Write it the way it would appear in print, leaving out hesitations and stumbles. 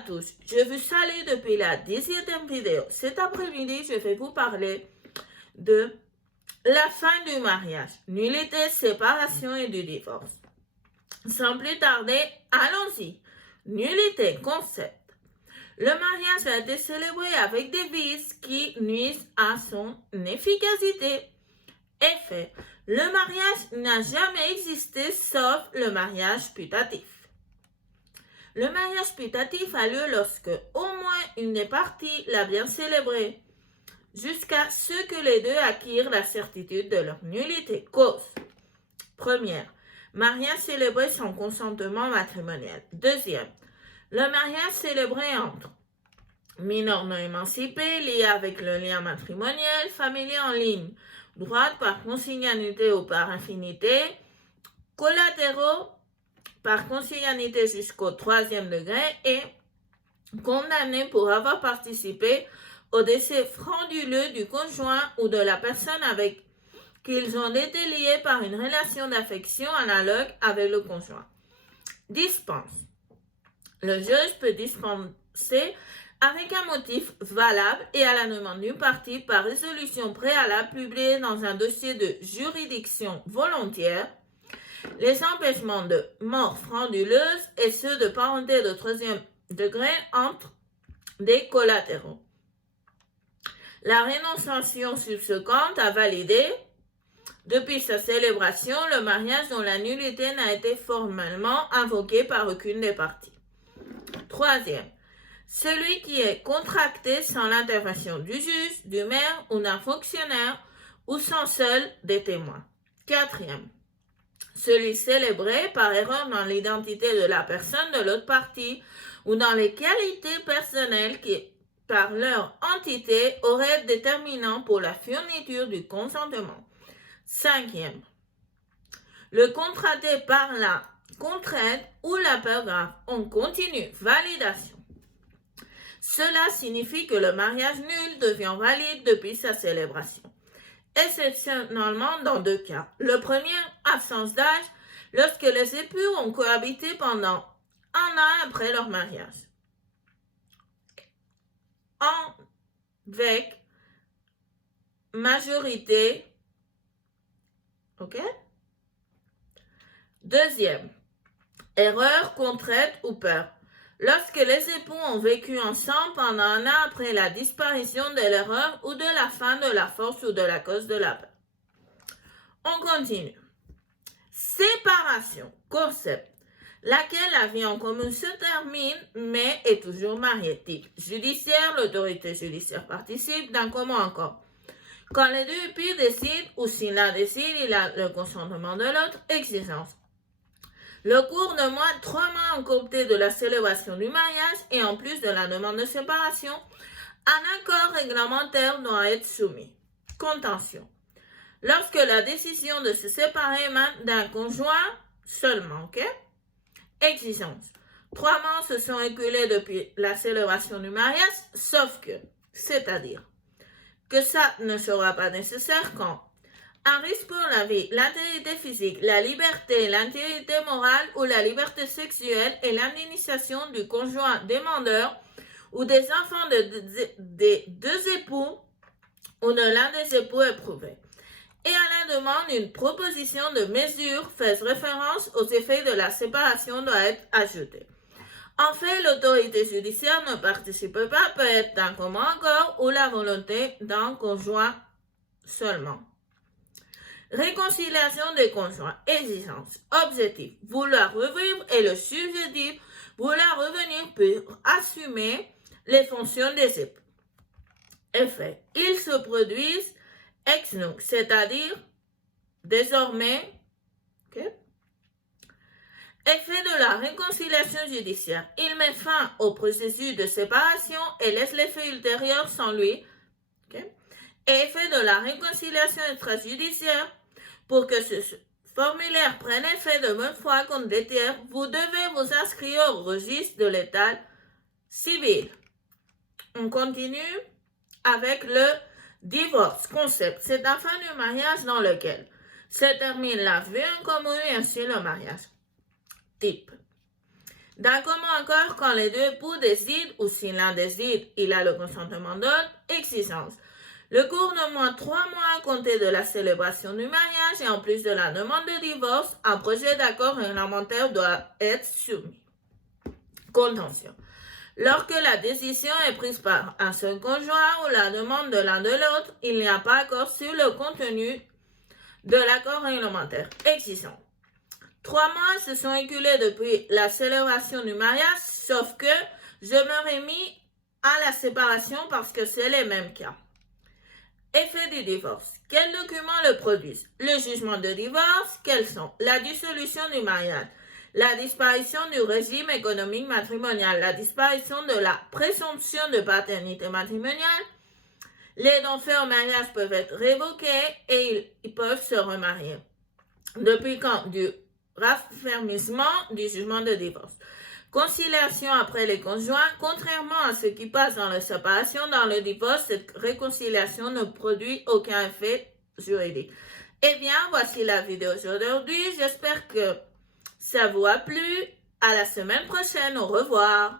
tous, je vous salue depuis la 17e vidéo. Cet après-midi, je vais vous parler de la fin du mariage, nullité, séparation et du divorce. Sans plus tarder, allons-y. Nullité, concept. Le mariage a été célébré avec des vices qui nuisent à son efficacité. Effet, le mariage n'a jamais existé sauf le mariage putatif. Le mariage putatif a lieu lorsque au moins une des parties l'a bien célébré, jusqu'à ce que les deux acquirent la certitude de leur nullité. Cause. Première, mariage célébré sans consentement matrimonial. Deuxième, le mariage célébré entre mineurs non émancipés, liés avec le lien matrimonial, familier en ligne, droite par consanguinité ou par affinité, collatéraux par consanguinité jusqu'au 3e degré et condamnés pour avoir participé au décès frauduleux du conjoint ou de la personne avec qui ils ont été liés par une relation d'affection analogue avec le conjoint. Dispense. Le juge peut dispenser avec un motif valable et à la demande d'une partie par résolution préalable publiée dans un dossier de juridiction volontaire les empêchements de mort frauduleuse et ceux de parenté de 3e degré entre des collatéraux. La rénonciation subséquente a validé, depuis sa célébration, le mariage dont la nullité n'a été formellement invoquée par aucune des parties. Troisième, celui qui est contracté sans l'intervention du juge, du maire ou d'un fonctionnaire ou sans seul des témoins. Quatrième, celui célébré par erreur dans l'identité de la personne de l'autre partie ou dans les qualités personnelles qui, par leur entité, auraient été déterminants pour la fourniture du consentement. Cinquième, le contracté par la contrainte ou la peur grave en continue validation. Cela signifie que le mariage nul devient valide depuis sa célébration. Exceptionnellement dans 2 cas. Le premier, absence d'âge, lorsque les époux ont cohabité pendant 1 an après leur mariage. Avec majorité. OK? Deuxième, erreur, contrainte ou peur. Lorsque les époux ont vécu ensemble pendant 1 an après la disparition de l'erreur ou de la fin de la force ou de la cause de la peur. On continue. Séparation, concept, laquelle la vie en commun se termine mais est toujours mariée. Type judiciaire, l'autorité judiciaire participe d'un commun accord. Quand les deux époux décident ou si l'un décide, il a le consentement de l'autre. Exigence. Le cours de moins de 3 mois en compté de la célébration du mariage et en plus de la demande de séparation, un accord réglementaire doit être soumis. Contention. Lorsque la décision de se séparer émane d'un conjoint seulement, ok? Exigence. 3 mois se sont écoulés depuis la célébration du mariage, sauf que, c'est-à-dire, que ça ne sera pas nécessaire quand un risque pour la vie, l'intégrité physique, la liberté, l'intégrité morale ou la liberté sexuelle et l'indemnisation du conjoint demandeur ou des enfants des 2 époux ou de l'un des époux éprouvés. Et à la demande, une proposition de mesure faisant référence aux effets de la séparation doit être ajoutée. En fait, l'autorité judiciaire ne participe pas, peut être d'un commun accord ou la volonté d'un conjoint seulement. Réconciliation des conjoints. Exigence. Objectif. Vouloir revivre et le subjectif. Vouloir revenir pour assumer les fonctions des époux. Effet. Ils se produisent ex nunc, c'est-à-dire désormais. Okay? Effet de la réconciliation judiciaire. Il met fin au processus de séparation et laisse l'effet ultérieur sans lui. Okay? Et effet de la réconciliation extrajudiciaire. Pour que ce formulaire prenne effet de bonne foi contre des tiers, vous devez vous inscrire au registre de l'état civil. On continue avec le divorce. Concept. C'est la fin du mariage dans lequel se termine la vie en commun et ainsi le mariage. Type. D'un commun accord quand les deux époux décident, ou si l'un décide, il a le consentement de l'autre, existence. Le cours de moins 3 mois à compter de la célébration du mariage et en plus de la demande de divorce, un projet d'accord réglementaire doit être soumis. Contentieux. Lorsque la décision est prise par un seul conjoint ou la demande de l'un de l'autre, il n'y a pas accord sur le contenu de l'accord réglementaire existant. 3 mois se sont écoulés depuis la célébration du mariage, sauf que je me remis à la séparation parce que c'est les mêmes cas. Effet du divorce. Quels documents le produisent? Le jugement de divorce. Quels sont? La dissolution du mariage, la disparition du régime économique matrimonial, la disparition de la présomption de paternité matrimoniale. Les dons faits au mariage peuvent être révoqués et ils peuvent se remarier. Depuis quand? Du raffermissement du jugement de divorce. Conciliation après les conjoints. Contrairement à ce qui passe dans la séparation, dans le divorce, cette réconciliation ne produit aucun effet juridique. Eh bien, voici la vidéo d'aujourd'hui. J'espère que ça vous a plu. À la semaine prochaine. Au revoir.